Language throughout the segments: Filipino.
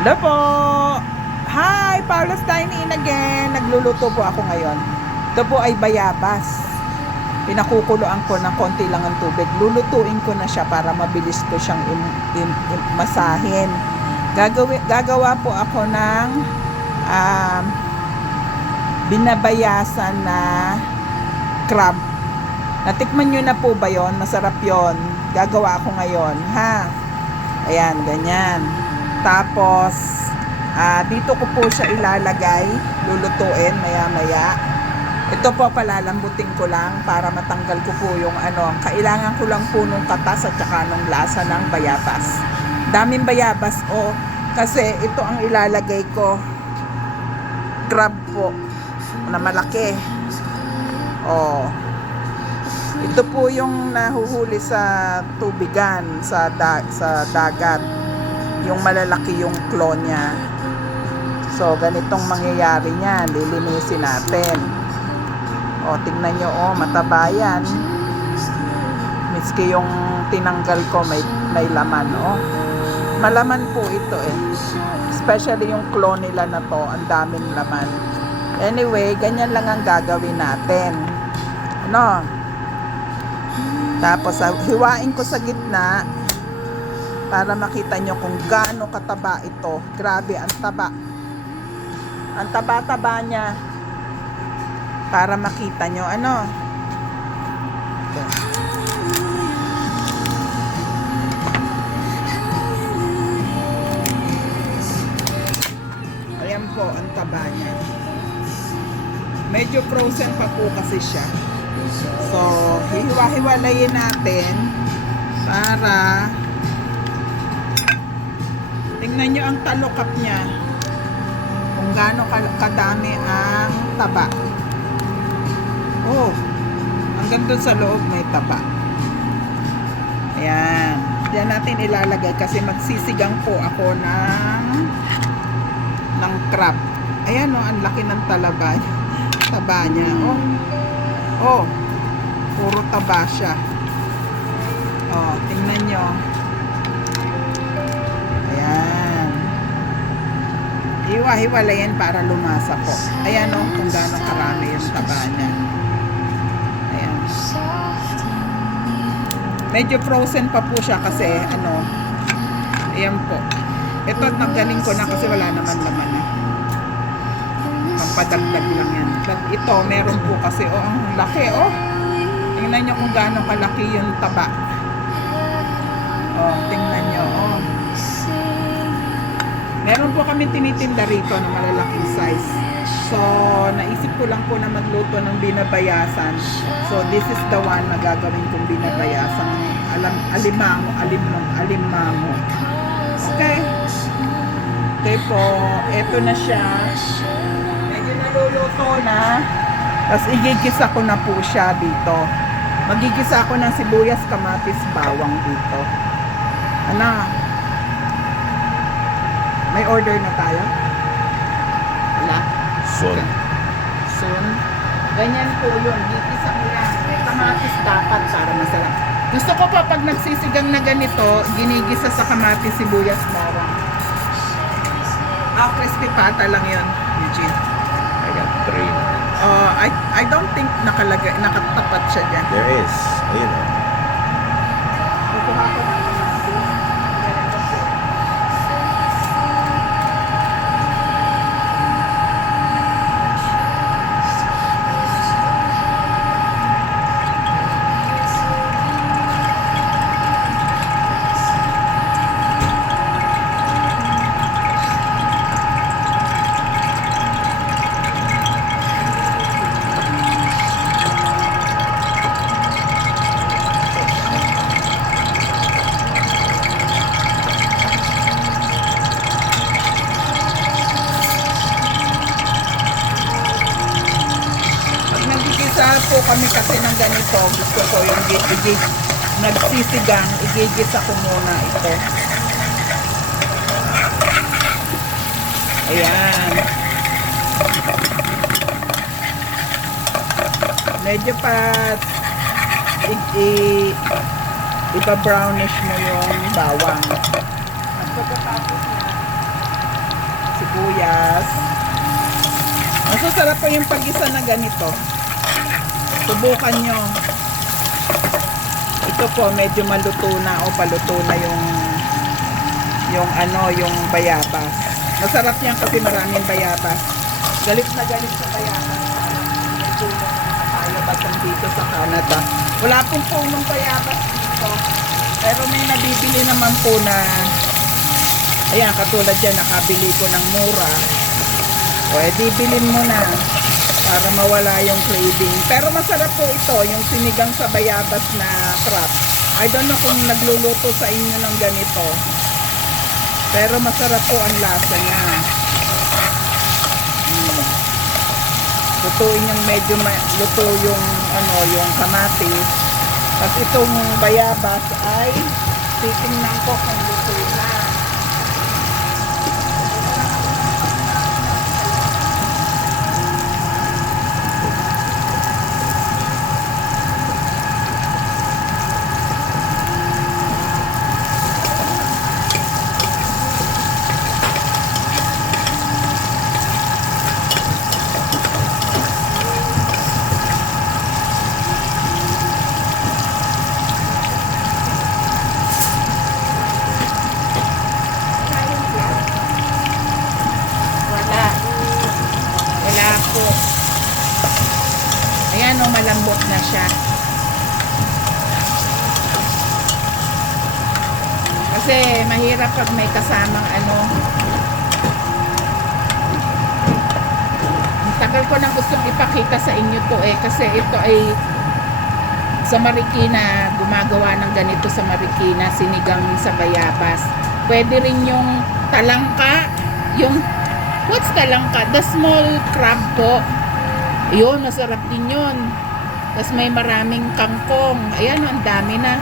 Hello po! Hi! Paula's Dining again. Nagluluto po ako ngayon. Ito po ay bayabas. Pinakukuluan ko ng konti lang ang tubig. Lulutuin ko na siya para mabilis ko siyang masahin. Gagawa po ako ng binabayasan na crab. Natikman nyo na po ba yon? Masarap yon. Gagawa ako ngayon. Ha? Ayan, ganyan. Tapos, dito ko po siya ilalagay, lulutuin maya-maya. Ito po palalambutin ko lang para matanggal ko po yung kailangan ko lang po nung katas at saka nung lasa ng bayabas. Daming bayabas kasi ito ang ilalagay ko. Crab po na malaki. Ito po yung nahuhuli sa tubigan, sa dagat. Yung malalaki yung claw niya. So, ganitong mangyayari niya. Lilinisin natin. Tingnan nyo, mataba yan. Miski yung tinanggal ko, may laman, Malaman po ito, Especially yung claw nila na to, ang daming laman. Anyway, ganyan lang ang gagawin natin. Tapos, hiwain ko sa gitna para makita nyo kung gaano kataba ito. Grabe, ang taba. Ang taba-taba niya. Para makita nyo, Ito. Ayan po, ang taba niya. Medyo frozen pa po kasi siya. So, hiwa-hiwalayin natin para tingnan nyo ang talukap niya kung gaano kadami ang taba. Hanggang dun sa loob may taba. Ayan, diyan natin ilalagay kasi magsisigang po ako ng crab. Ayan, ang laki ng taba niya. Puro taba siya. Tingnan nyo. Ayan. Hiwa-hiwalayan para lumasa po. Ayan kung gaano karami yung taba niya. Ayan. Medyo frozen pa po siya kasi ayan po. Ito nagaling ko na kasi wala naman laman Pampadagdag lang yan. But ito meron po kasi ang laki Tingnan nyo kung gaano kalaki yung taba. Tingnan nyo. Meron po kami tinitinda rito na malalaking size. So, naisip ko lang po na magluto ng binabayasan. So, this is the one na gagawin kong binabayasan. Alimango. Okay? Okay po. Ito na siya. Medyo naluluto na. Tapos, igigisa ko na po siya dito. Magigisa ako ng sibuyas, kamatis, bawang dito. May order na tayo? Wala? Soon. Soon? Ganyan po yun. Gigisa ko lang. May kamatis dapat para masarap. Gusto ko pa pag nagsisigang na ganito, ginigisa sa kamatis, sibuyas, bawang. Crispy pata lang yun, Eugene. I got 3. I don't think nakatapat siya dyan. There is. Ayun Kukuha ko na po kami kasi ng ganito. Gusto ko yung nagsisigang, igigisa ko muna ito. Ayan. Medyo pa ipa-brownish mo yung bawang. At pagkatapos na, sibuyas. Masasarap po yung pag-isa na ganito. Subukan nyo. Ito po, medyo maluto na o paluto na yung bayabas. Masarap yan kasi maraming bayabas. Galit na galit sa bayabas. Medyo tayo batang dito sa Canada. Wala pong punong bayabas dito. Pero may nabibili naman po na, ayan, katulad yan, nakabili ko ng mura. O, edi bilhin mo na para mawala yung craving. Pero masarap po ito, yung sinigang sa bayabas na crab. I don't know kung nagluluto sa inyo ng ganito. Pero masarap po ang lasa niya. Lutuin yung medyo luto yung yung kamatis. Tapos itong bayabas ay titingnan ko kung luto na. Po. Ayan o, malambot na siya. Kasi mahirap pag may kasamang ang tagal ko nang gustong ipakita sa inyo to kasi ito ay sa Marikina, gumagawa ng ganito sa Marikina, sinigang sa bayabas. Pwede rin yung talangka, what's talangka? The small crab po. Yun, masarap din yun. Tapos may maraming kangkong. Ayan, ang dami na.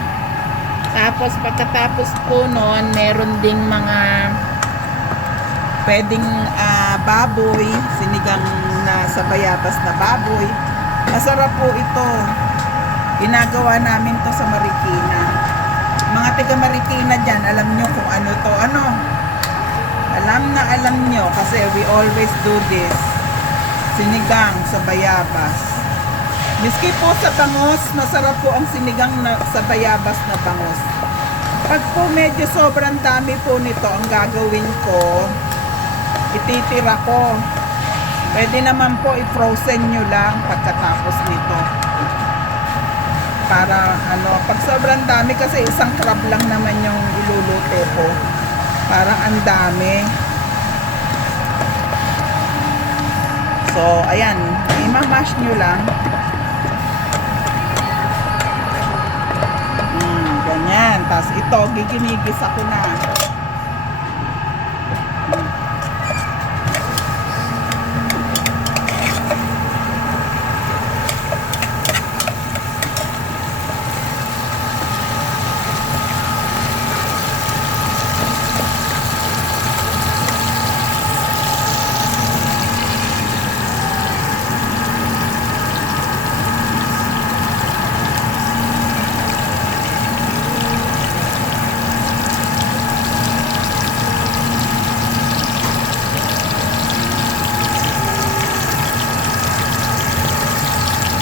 Tapos pagkatapos po nun, meron ding mga pwedeng baboy, sinigang na sa bayabas na baboy. Masarap po ito. Ginagawa namin to sa Marikina. Mga taga Marikina dyan, alam nyo kung ano to. Alam nyo kasi we always do this. Sinigang sa bayabas. Miski po sa bangos, masarap po ang sinigang sa bayabas na bangos. Pag po medyo sobrang dami po nito, ang gagawin ko, ititira ko. Pwede naman po i-frozen nyo lang pagkatapos nito. Para pag sobrang dami kasi isang crab lang naman yung iluluto ko. Parang ang dami. So, ayan. I-mash nyo lang. Ganyan. Tapos ito, giginigis ako na.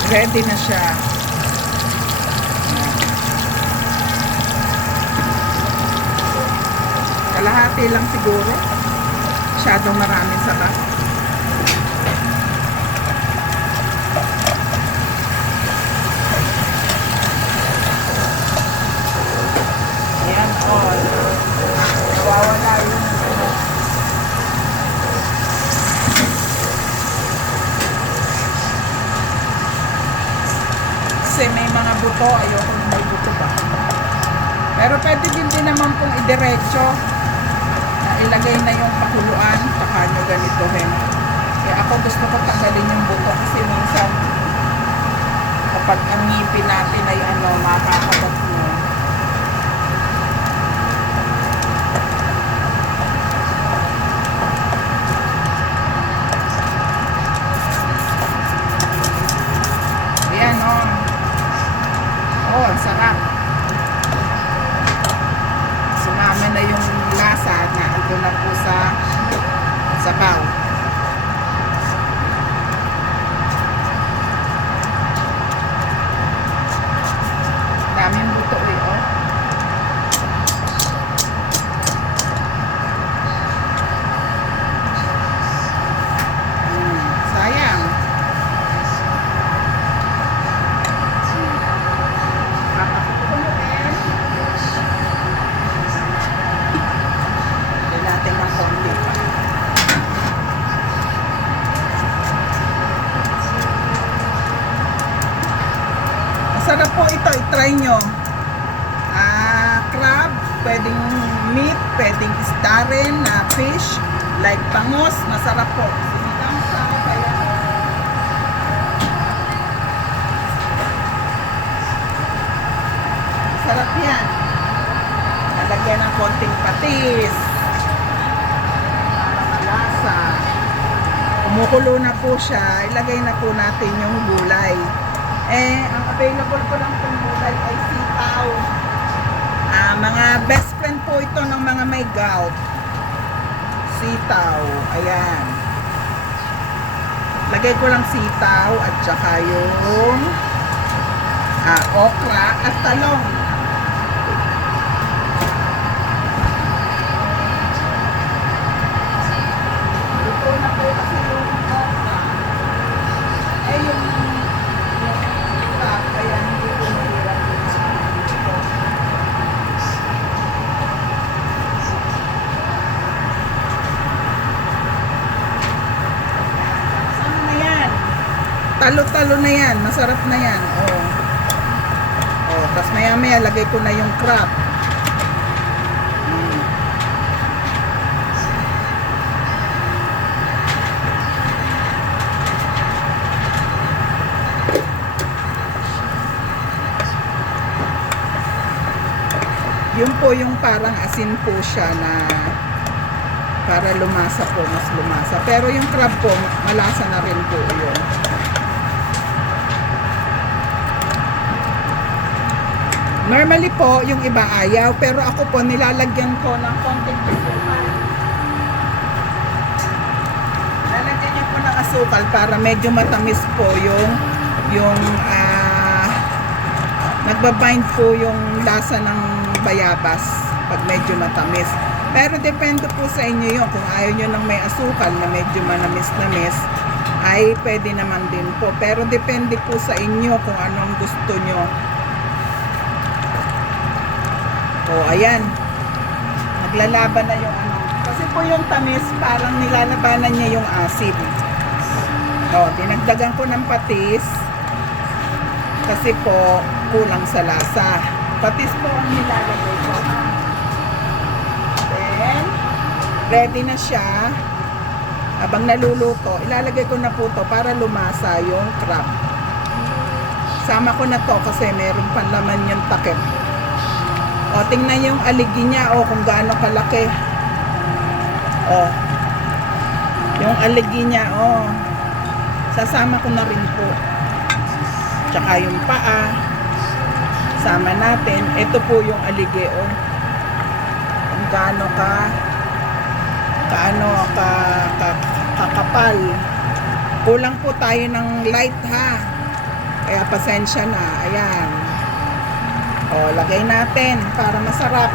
Ready na siya. Kalahati lang siguro. Masyadong maraming sarap. Ayan o. Nawawala yung kasi may mga buto, ayoko na may buto pa. Pero pwede din naman pong idiretso na ilagay na yung pakuluan, saka nyo ganitohin. Kaya ako gusto ko tanggalin yung buto kasi minsan kapag ang ngipin natin ay makakagat mo. Ayan o. Ang sarap. Sumama na yung lasa na ando na po sa Sabaw. Daming buto eh, oh. Sayang. Kakapuluin. Lagyan natin ng konti pa. Masarap po ito, i-try nyo. Crab, pwedeng meat, pwedeng isda rin, fish, like pangos, masarap po. Sinigang sa bayan. Masarap yan. Nalagyan ng konting patis. Para malasa. Kumukulo na po siya, ilagay na po natin yung gulay. Ang available ko lang pong gulay ay sitaw. Mga best friend po ito ng mga may gout. Sitaw. Ayan. Lagay ko lang sitaw at saka yung okra at talong. Luto na po kasi yung okra. Yung kaya hindi ko mahirap ito. Saan na yan? Talo-talo na yan. Masarap na yan. Tapos maya-maya lagay ko na yung crab. Yun po yung parang asin po siya na para lumasa po, mas lumasa. Pero yung crab po, malasa na rin po yun. Normally po, yung iba ayaw, pero ako po nilalagyan ko ng konting asukal. Lalagyan niyo po ng asukal para medyo matamis po yung nagbabind po yung lasa ng bayabas pag medyo matamis. Pero depende po sa inyo yun. Kung ayaw nyo ng may asukal na medyo manamis-namis, ay pwede naman din po. Pero depende po sa inyo kung anong gusto nyo. Ayan. Naglalaban na yung ano. Kasi po yung tamis, parang nilalabanan niya yung acid. Dinagdagan ko ng patis. Kasi po, kulang sa lasa. Patis po ang nilalagay ko. Then, ready na siya. Habang naluluto, ilalagay ko na po to para lumasa yung crab. Sama ko na to kasi meron pang laman yung takip. Tingnan yung aligi niya, kung gaano kalaki. Yung aligi niya, sasama ko na rin po. Tsaka yung paa, sama natin. Ito po yung aligi, kung gaano kakapal. Kulang po tayo ng light, ha. Kaya pasensya na. Ayan. Lagay natin para masarap.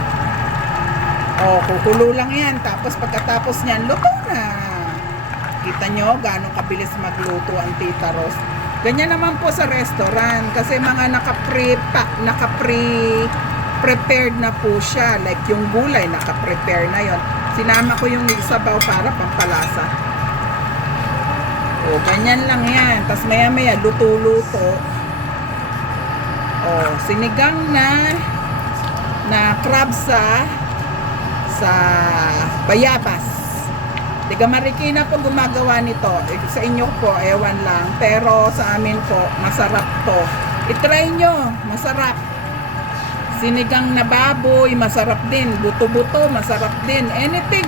Kukulo lang yan. Tapos pagkatapos niyan, luto na. Kita nyo gaano kabilis magluto ang Tita Ros. Ganyan naman po sa restaurant. Kasi mga naka-prepared na po siya. Like yung gulay, naka-prepare na yon. Sinama ko yung sabaw para pampalasa. Ganyan lang yan. Tapos maya-maya, luto-luto. Sinigang na crab sa bayabas. Tiga Marikina po gumagawa nito. Sa inyo po, ewan lang. Pero sa amin po, masarap to. I-try nyo. Masarap. Sinigang na baboy, masarap din. Buto-buto, masarap din. Anything.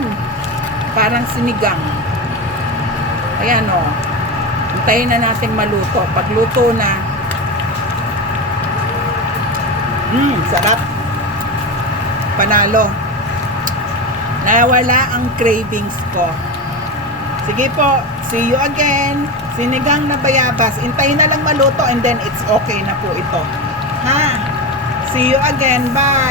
Parang sinigang. Ayan, hintayin na natin maluto. Pag luto na, sarap. Panalo. Nawala ang cravings ko. Sige po, see you again. Sinigang na bayabas. Intayin na lang maluto and then it's okay na po ito. Ha? See you again. Bye!